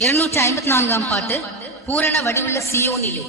254 பாட்டு பூரண வடிவுள்ள சியோனிலே.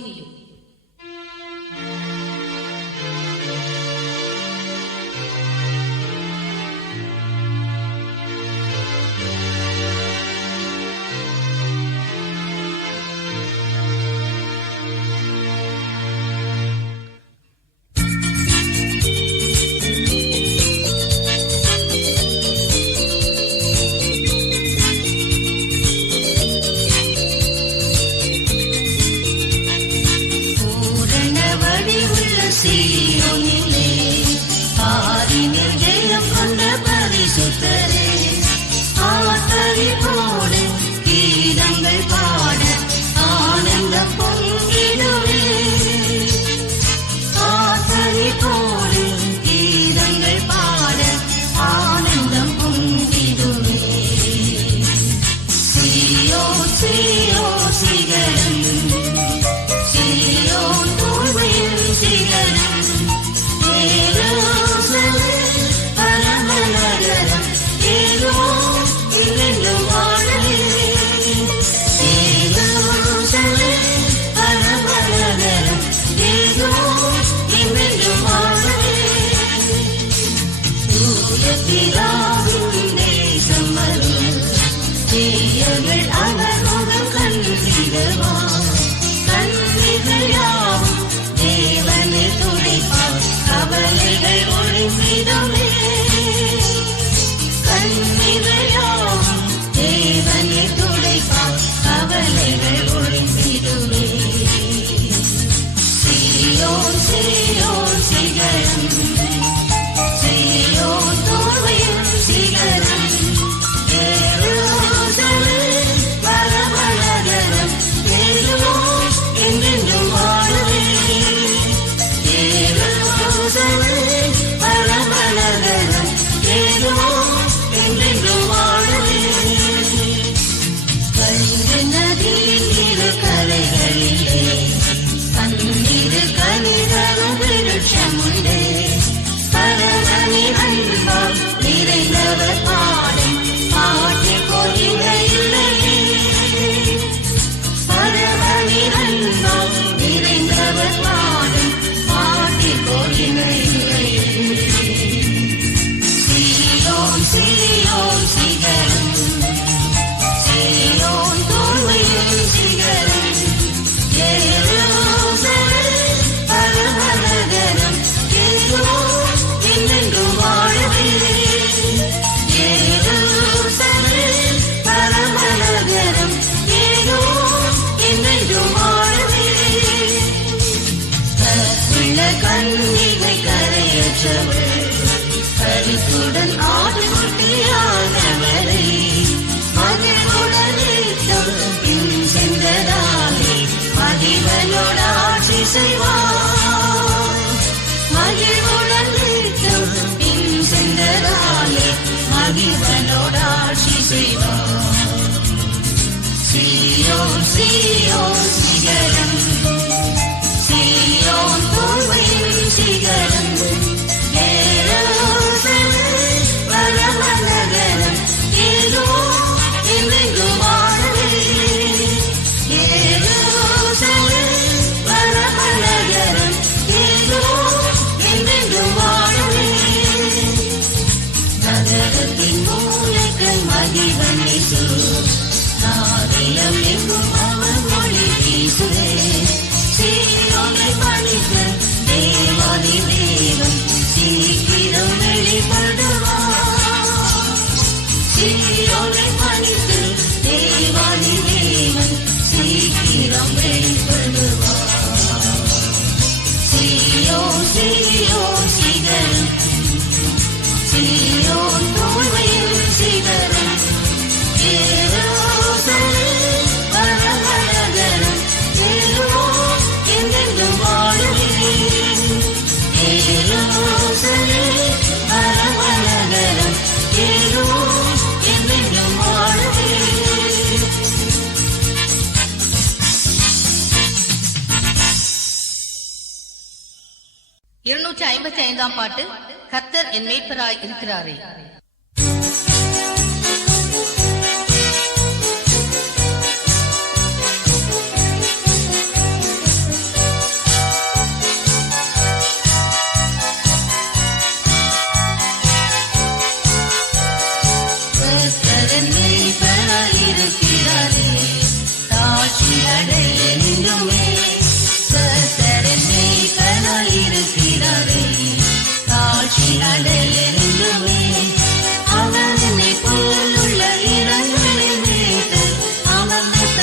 பாட்டு கர்த்தர் என் மேய்ப்பராய் இருக்கிறாரே.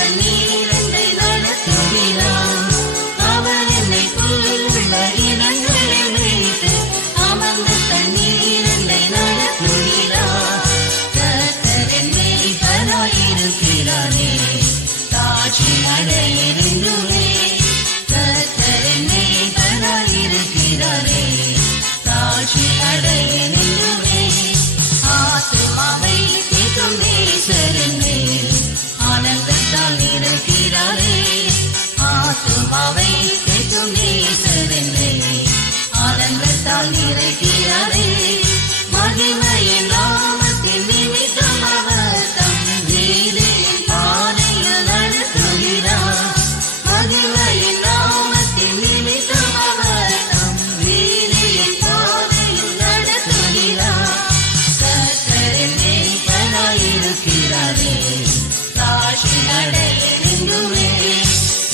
தண்ணீர் என்னை நடத்துகிறார். அவர் என்னை புல்லுள்ள இடங்களில் மேய்த்து அமர்ந்த தண்ணீர் என்னை நடத்துகிறார். கர்த்தர் என் மேய்ப்பராயிருக்கிறாரே, தாழ்ச்சி அடையிருந்துமே. கர்த்தர் என் மேய்ப்பராயிருக்கிறாரே, தாழ்ச்சி அடையிருந்துமே. ஆத்துமாவை தீர்க்கும் நேசரின் மேல் ஆனந்தத்தால் நிறைக்கிறாரே. ஆத்துமாவை தீர்க்கும் நேசரின் மேல் ஆனந்தத்தால் நிறைக்கிறாரே. மகிமையின் நாமத்தின் நிமித்தம் அவர் தம் நீதியின் பாதையில் நடத்துகிறார். மகிமையின் நாமத்தின் நிமித்தம் அவர் தம் நீதியின் பாதையில் நடத்துகிறார். கர்த்தரின் மேய்ப்பராயிருக்கிறாரே, தாழ்ச்சி அடையிருந்துமே.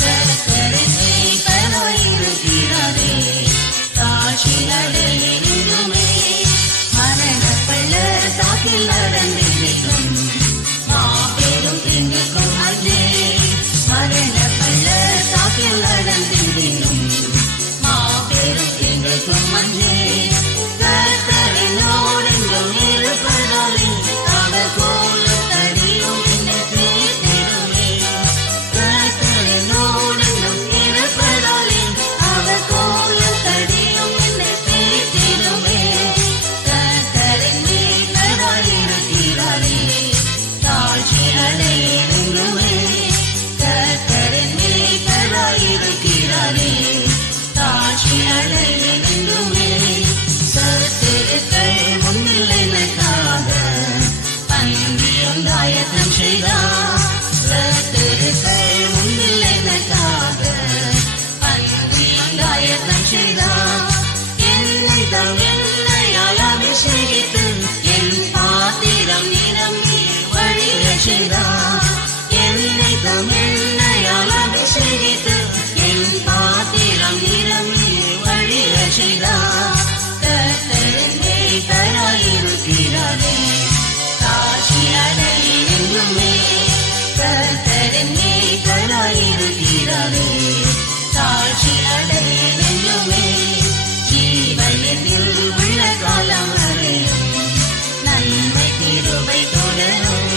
கர்த்தரின் மேய்ப்பராயிருக்கிறாரே, தாழ்ச்சி அடையிருந்துமே. மரணப்பள்ளத்தாக்கில் நடந்திருக்கும் மாபெரும் தீங்குக்கும் அஞ்சே. மரணப்பள்ளத்தாக்கில் நடந்திருக்கும் மாபெரும் தீங்குக்கும் அஞ்சே. கர்த்தரினோடெங்கும் இருப்பதாலே அவர் கோலும் தடியும் என்னை தேற்றிடுமே. கர்த்தரினோடெங்கும் இருப்பதாலே அவர் கோலும் தடியும் என்னை தேற்றிடுமே. கர்த்தரின் மேய்ப்பராயிருக்கிறாரே, தாழ்ச்சி அடையிருந்துமே. கர்த்தரின் மேய்ப்பராயிருக்கிறாரே, தாழ்ச்சி அடையிருந்துமே. சத்துருக்கள் முன்னில் எனக்காக பந்தியும் ஆயத்தம் செய்தார். சத்துருக்கள் முன்னில் எனக்காக பந்தியும் ஆயத்தம் செய்தார். என்னை தாம் எண்ணெயால் அபிஷேகித்து என் பாத்திரம் நிரம்பி வழியச் செய்தார். என்னை தாம் எண்ணெயால் அபிஷேகித்து என் பாத்திரம் நிரம்பி வழியச் செய்தார். கர்த்தரின் மேய்ப்பராயிருக்கிறாரே, தாழ்ச்சி அடையிருந்துமே. கர்த்தரின் மேய்ப்பராயிருக்கிறாரே, தாழ்ச்சி அடையிருந்துமே. ஜீவனில் உள்ள காலம் வரையும் நன்மை கிருபை தொடரும்.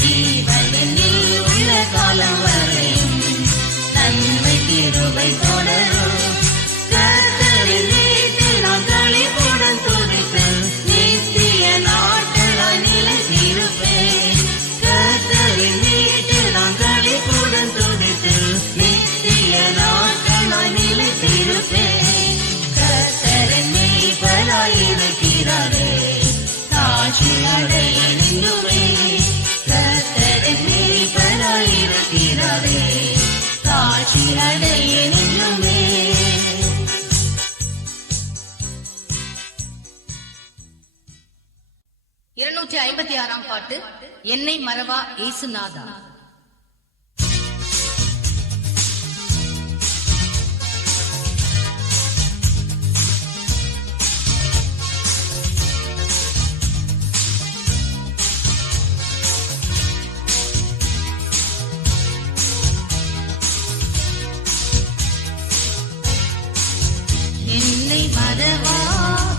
ஜீவனில் உள்ள காலம் வரையும் நன்மை கிருபை தொடரும். கர்த்தரின் வீட்டில் நான் களிப்புடன் துதித்து நித்திய நாட்களாய் நிலைத்திருப்பேன். கர்த்தரின் வீட்டில் நான் களிப்புடன் துதித்து நித்திய நாட்களாய் நிலைத்திருப்பேன். கர்த்தரின் மேய்ப்பராயிருக்கிறாரே, தாழ்ச்சி அடையிருந்துமே. கர்த்தரின் மேய்ப்பராயிருக்கிறாரே, தாழ்ச்சி அடையிருந்துமே. 256 பாட்டு. என்னை மறவா இயேசுநாதா. என்னை மறவா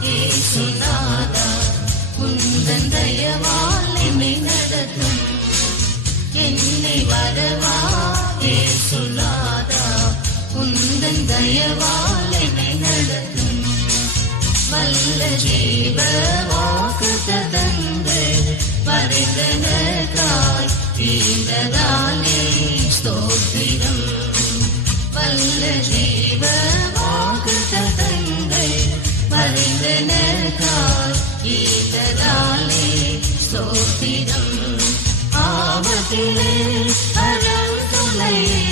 இயேசுநாதா, உந்தன் தயவால் என்னை நடத்தும். என்னை மறவா இயேசுநாதா, உந்தன் தயவால் என்னை நடத்தும். வல்ல ஜீவ வாக்குத்தத்தங்கள் பரிந்தனக்காய் ஈந்ததாலே ஸ்தோத்திரம். வல்ல ஜீவ வாக்குத்தத்தங்கள் பரிந்தனக்காய் ஈந்ததாலே ஸ்தோத்திரம். ஆபத்திலே அறம் துணையே,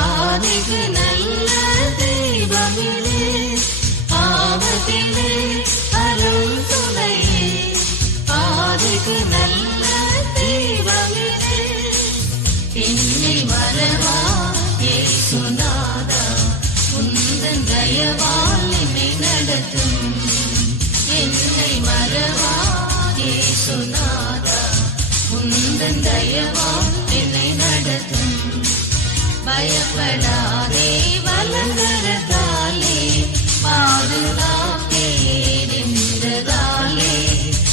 ஆதிக்கு நல்ல தெய்வமிலே. ஆபத்திலே அறம் துணையே, ஆதிக்கு நல்ல தெய்வமிலே. என்னை மறவா இயேசுநாதா, உந்தன் தயவால் என்னை நடத்தும். என்னை மறவா இயேசுநாதா, உந்தன் தயவால் என்னை நடத்தும். பயப்படாதே வலங்கரத்தாலே பாதுகாப்பே நின்றதாலே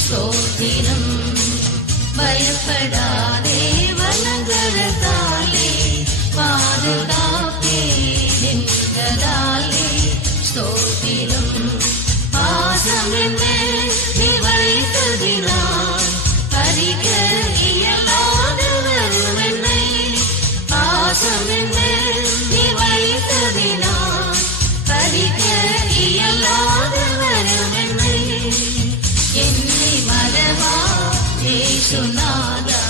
ஸ்தோத்திரம். பயப்படாதே வலங்கரத்தாலே பாதுகாப்பே நின்றதாலே ஸ்தோத்திரம். பாசம் என்ன நீ வைத்ததினால் பறிக்க இயலாத வருவனை. பாசம் என்ன நீ வைத்ததினால் பறிக்க இயலாத வருவனை. என்னை மறவா இயேசுநாதா,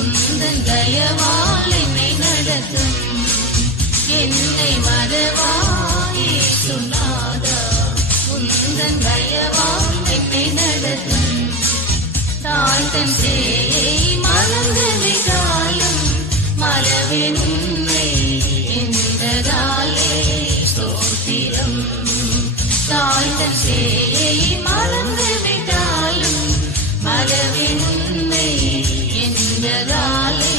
உந்தன் தயவால் என்னை நடத்தும். என்னை மறவா இயேசுநாதா, உந்தன் தயவால் என்னை நடத்தும். தாய் தன் சேயை மறந்து விட்டாலும் மறவேன் உன்னை என்றதாலே ஸ்தோத்திரம். தாய் தன் சேயை மறந்து விட்டாலும் மறவேன் உன்னை என்றதாலே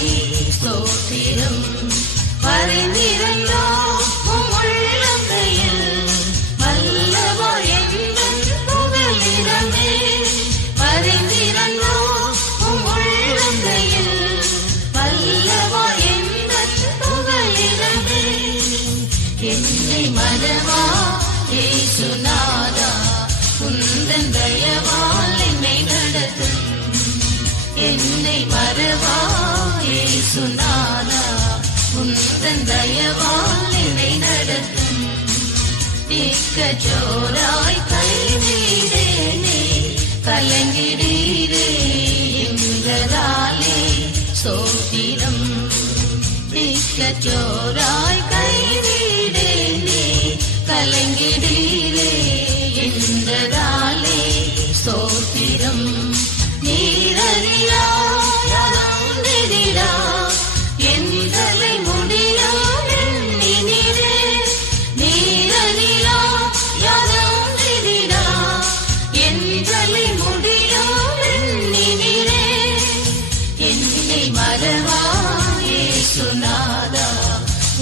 ஸ்தோத்திரம். பரிந்திரண்டோ உம் உள்ளங்கையில் வல்லவா என்பன் புகலிடமே. பரிந்திரண்டோ உம் உள்ளங்கையில் வல்லவா என்பன் புகலிடமே. என்னை மறவா இயேசுநாதா, உந்தன் தயவால் என்னை நடத்தும். என்னை மறவா இயேசுநாதா, உந்தன் தயவால் என்னை நடத்தும். திக்கச்சோராய் கைவிடேனே கலங்கிடீரே என்றதாலே ஸ்தோத்திரம். திக்கச்சோராய் கைவிடேனே கலங்கிடீரே என்றதாலே ஸ்தோத்திரம். நீரறியா யதந்திரிடா எந்தலை முடியாம் எண்ணினீரே. நீரறியா யதந்திரிடா எந்தலை முடியாம் எண்ணினீரே. என்னை மறவா இயேசுநாதா,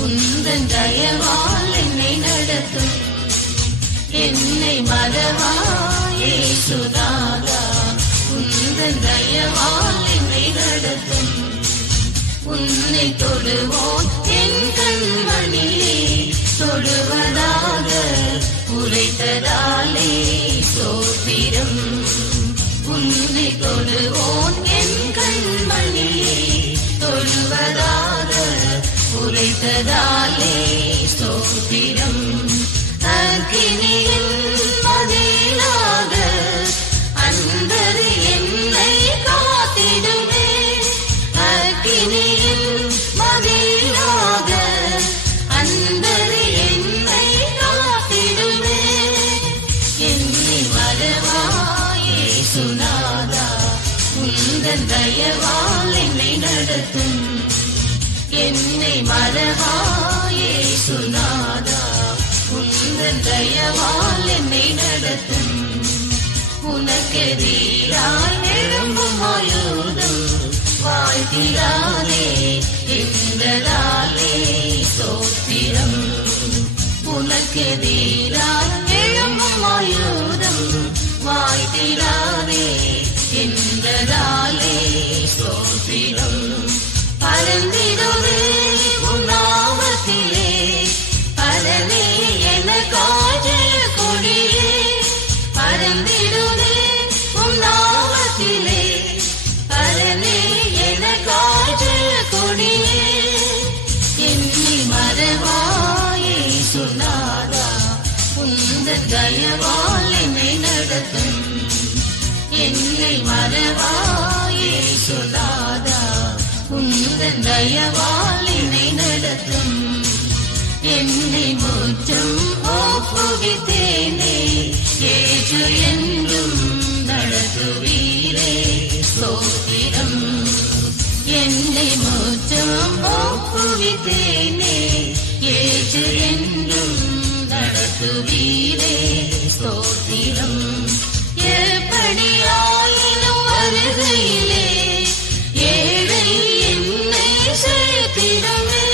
உந்தன் தயவால் என்னை நடத்தும். என்னை மறவா இயேசுநாதா, உந்தன் தயவால் என்னை நடத்தும். உன்னை தொடுவோன் என் கண்மணியே தொடுவதாக உரைத்ததாலே ஸ்தோத்திரம். உன்னை தொடுவோன் என் கண்மணியே தொடுவதாக உரைத்ததாலே ஸ்தோத்திரம். அக்கினியின் மதிலாக அன்பரு என்னை காத்திடுமே. அக்கினியின் மதிலாக அன்பரு என்னை காத்திடுமே. என்னை மறவா இயேசுநாதா, உந்தன் தயவால் என்னை நடத்தும். என்னை மறவா இயேசுநாதா, உந்தன் தயவால் என்னை நடத்தும். உனக்கெதிராய் எழும்பும் ஆயுதம் வாழ்த்திடாதே என்றதாலே ஸ்தோத்திரம். உனக்கெதிராய் எழும்பும் ஆயுதம் வாழ்த்திடாதே என்றதாலே ஸ்தோத்திரம். பரந்திடுவே உன் நாமத்திலே பரனே எனக்காய் ஜெய கொடியே. பரந்திடுவே உன் நாமத்திலே பரனே எனக்காய் ஜெய கொடியே. என்னை மறவா இயேசுநாதா, உந்தன் தயவால் என்னை நடத்தும். என்னை மறவா இயேசுநாதா, உந்தன் தயவால் என்னை நடத்தும். என்னை முற்றும் ஒப்புவித்தேனே ஏற்று என்றும் நடத்துவீரே ஸ்தோத்திரம். என்னை முற்றும் ஒப்புவித்தேனே ஏற்று என்றும் நடத்துவீரே ஸ்தோத்திரம். எப்படியாயினும் வருகையிலே ஏழை என்னை சேர்த்திடுமே.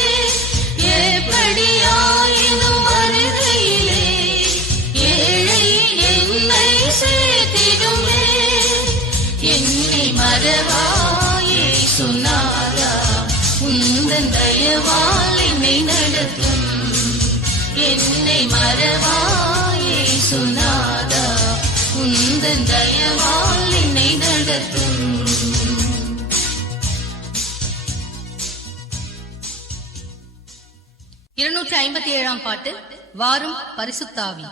உந்தன் தயவால் என்னை நடத்தும். என்னை மறவாயே சுனாதா, உந்தன் தயவால் என்னை நடத்தும். 257 பாட்டு வாரும் பரிசுத்தாவி.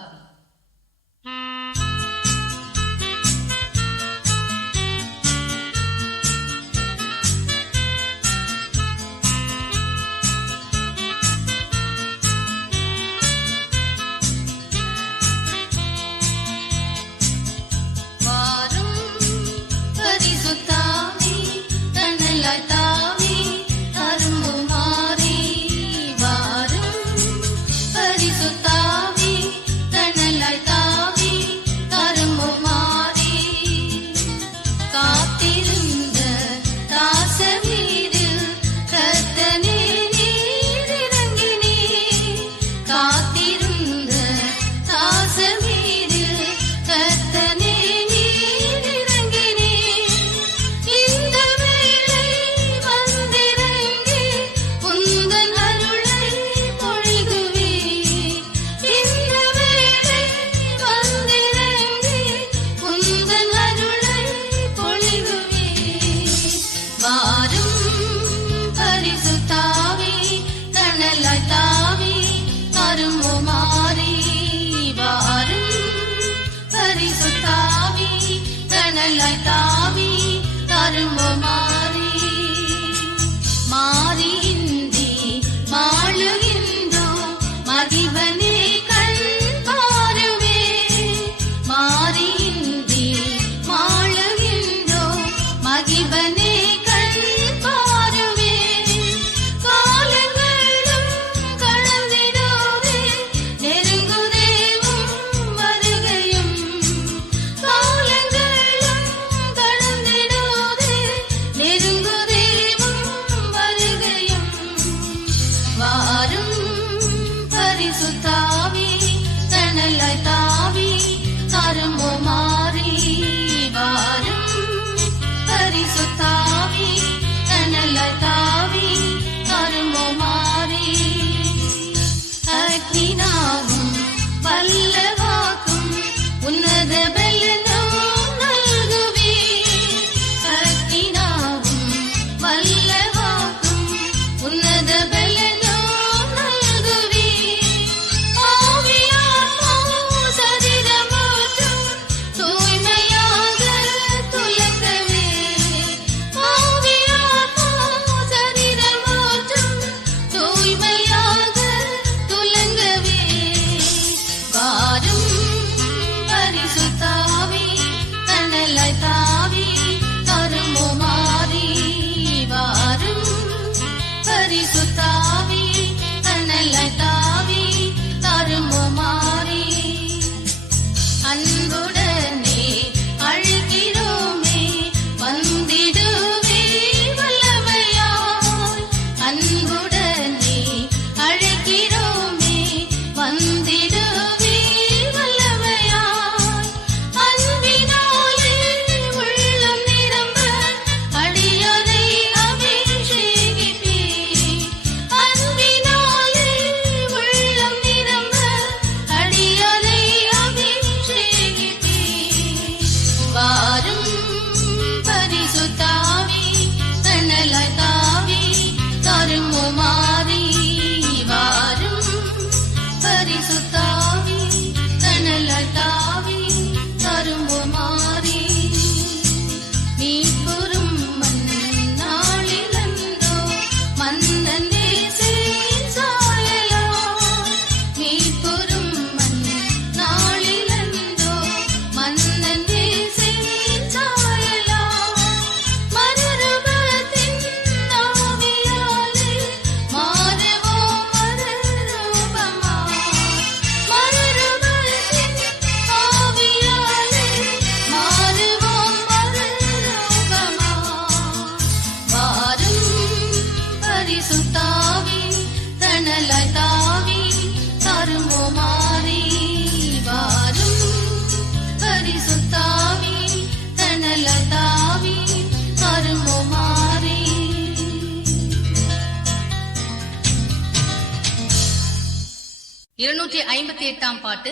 258 பாட்டு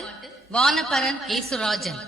வானபரன் ஏசுராஜன்.